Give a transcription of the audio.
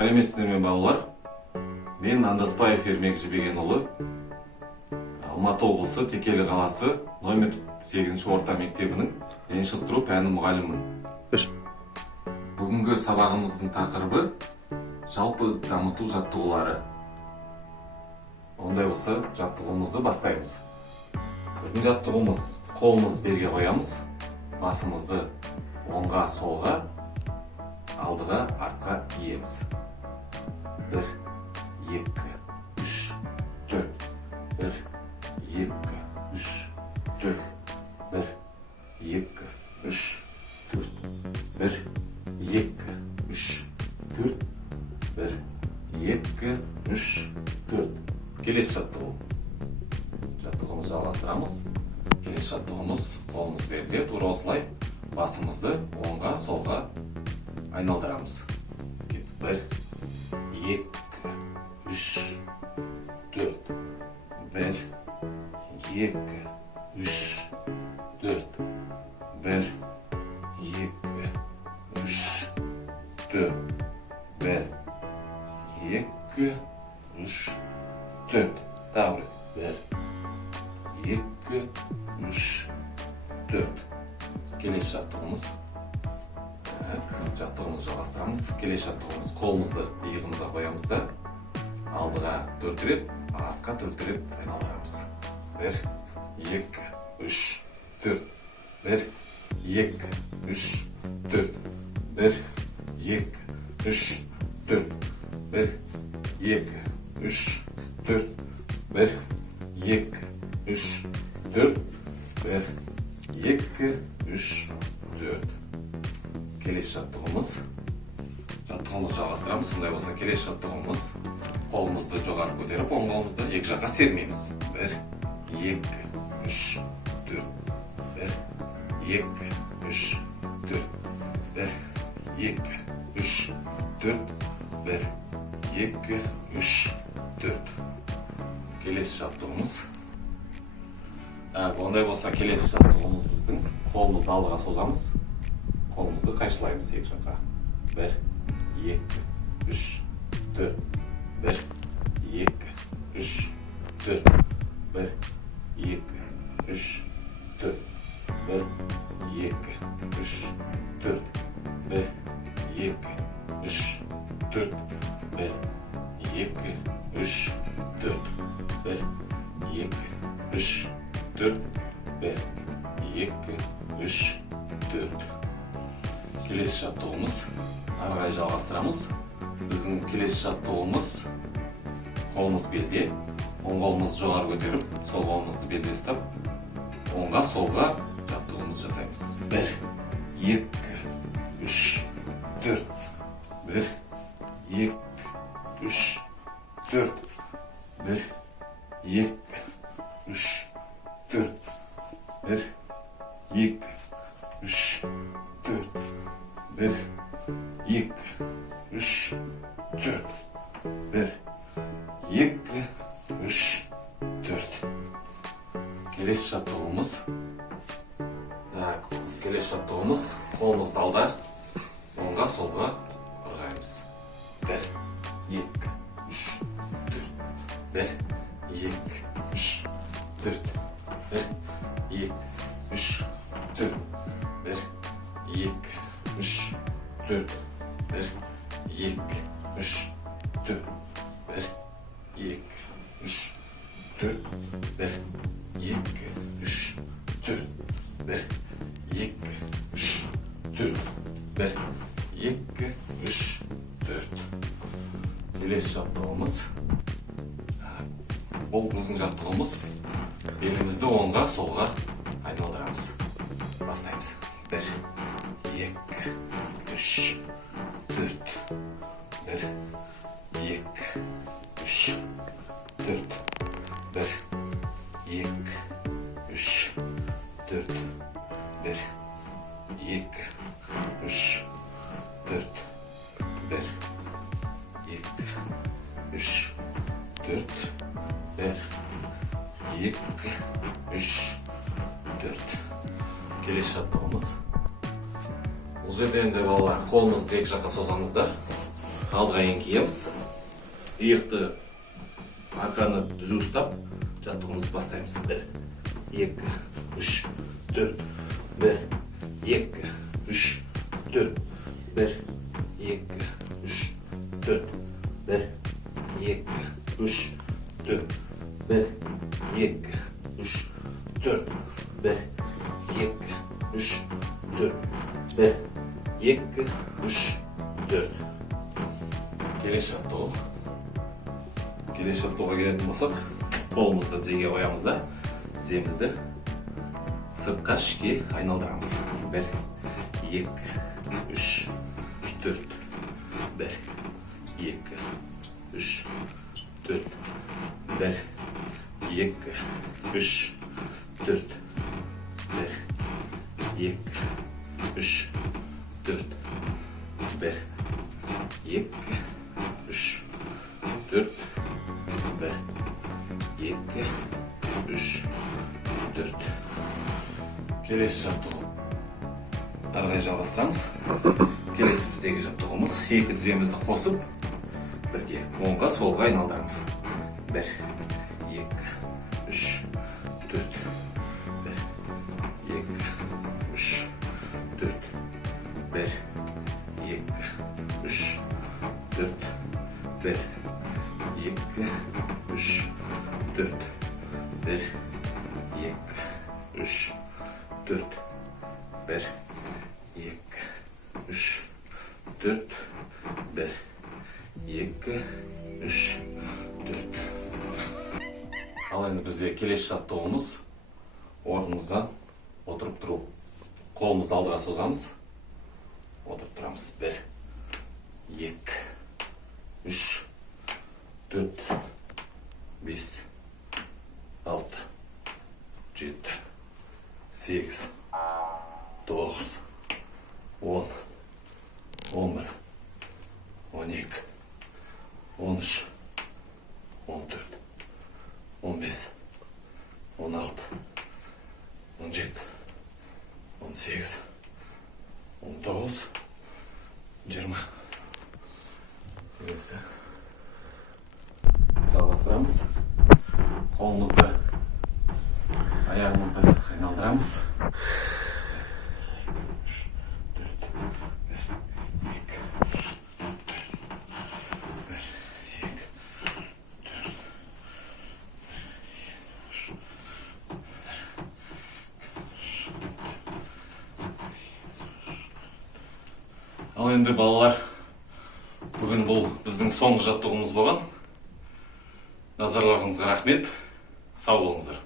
Сәлеметсіздер ме балалар? Мен Андаспаев Ермек Жібегенұлы, Алматы облысы Текелі қаласы номер 8 орта мектебінің дене шынықтыру пәні мұғалімімін. Бүгінгі сабағымыздың тақырыбы жалпы дамыту жаттығулары. Ондай болса, жаттығуымызды бастаймыз. Біздің жаттығуымыз: қолымызды белге қоямыз, басымызды оңға, солға, алдыға, артқа иеміз. 1, 2, 3, 4. 1, 2, 3, 4. 1, 2, 3, 4. 1, 2, 3, 4. 1, 2, 3, 4. Келесі жаттығу. Жаттығуымызды жалғастырамыз. Келесі жаттығуымыз: қолымыз белге, тура осылай басымызды оңға, солға айналдырамыз. 1, 2, 3, 4. 1, 2, 3, 4. 1, 2, 3, 4. 1, 2, 3, 4. Daha buraya. 1, 2, 3, 4. Kelesi жаттығуымыз. Жаттығуымызды жалғастырамыз. Келесі жаттығуымыз: қолымызды иығымызға қоямыз да алдыға 4 рет, артқа 4 рет айналдырамыз. 1, 2, 3, 4. 1, 2, 3, 4. 1, 2, 3, 4. 1, 2, 3, 4. 1, 2, 3, 4. 1, 2, 3, 4. Келесі жаттығуымыз. Жаттығуымызды жалғастырамыз. Сондай болса, келесі жаттығуымыз: қолымызды жоғары көтеріп, оң қолымызды екі жаққа сермейміз. 1, 2, 3, 4. 1, 2, 3, 4. 1, 2, 3, 4. 1, 2, 3, 4. Келесі жаттығуымыз. Ондай болса, келесі жаттығуымыз біздің: қолымызды алдыға созамыз, қолымызды қайшылаймыз екі жаққа. 1, 2, 3, 4. 1, 2, 3, 4. 1, 2, 3, 4. 1, 2, 3, 4. 1, 2, 3, 4. 1, 2, 3, 4. 1, 2, 3, 4. 1, 2, 3, 4. Келесі жаттығуымыз. Ары қарай жалғастырамыз. Біздің келесі жаттығуымыз: қолымыз белде, оң қолымызды жоғары көтеріп, сол қолымызды белде ұстап, оңға, солға жаттығуымызды жасаймыз. 1, 2, 3, 4. 1, 2, 3, 4. 1, 2, 3, 4. 1, 2, 3, 4. 1, 2, 3, 4. 1, 2, 3, 4. Келесі жаттығуымыз. Келесі жаттығуымыз: қолымызды алда, оңға, солға ырғаймыз. 1, 2, 3, 4. 1, 2, 3, 4. 1, 2, 3, 4. 1, 2, 3, 4. 1, 2, 3, 4. 1, 2, 3, 4. 1, 2, 3, 4. 1, 2, 3, 4. 1, 2, 3, 4. Келесі жаттығуымыз. Бұл біздің жаттығуымыз: белімізді оңға, солға айналдырамыз. Бастаймыз. 1, 2, 3, 4. 1, 2, 3, 4. 1, 2, 3, 4. 1, 2, 3, 4. 1, 2, 3, 4. 1, 2, 3, 4. Келесі жаттығуымыз: Бұл жерде енді балалар қолымызды екі жаққа созамыз да Алдыға еңкейеміз. Иықты арқаны түзу ұстап, жаттығымызды бастаймыз. 1, 2, 3, 4, 1, 2, 3, 4, 1, 2, 3, 4, 1, 2, 3, 4, 1, 2, 3, 4, 1, 2, 3, 4, 1, 2, 3, 4. Келесі жаттығу. Келесі жаттығуға келетін болсақ, қолымызды тізеге қоямыз да, тіземізді сыртқа ішке айналдырамыз. 1, 2, 3, 4, 1, 2, 3, 4, 1, 2, 3, 4, 1, 2, 3, 4, 1, 2, 3, 4, 1, 2, 3, 4. Келесі жаттығу. Әрі жалғастырамыз. Келесі біздегі жаттығуымыз. Екі тіземізді қосып, бірге оңға солға айналдырамыз. 1, 2, 3, 4, 1, 2, 3, 4, 1, 2, 3, 4, 1, 2, 3, 4, 1, 2, 3, 4, 1, 2, 3, 4, 1, 2, 3, 4. Ал енді бізде келесі жаттығуымыз орнымыздан отырып тұру. Қолымызды алдыға созамыз. Отырып тұрамыз. 1, 2, 3, 4, 5, 6, 7, 8, 9, 10, 11, 12, 13, 14, 15, 16, 17, 18, 19, 20. Келесі. Жалғастырамыз. Қолымызды, аяғымызды айналдырамыз. 1, 2, 3, 4, 1, 2, 3, 4, 1, 2, 4, 1, 2, 3. Ал енді балалар, бүгін бұл біздің соңғы жаттығуымыз болған. Назарларыңызға рахмет. Сау болыңыздар.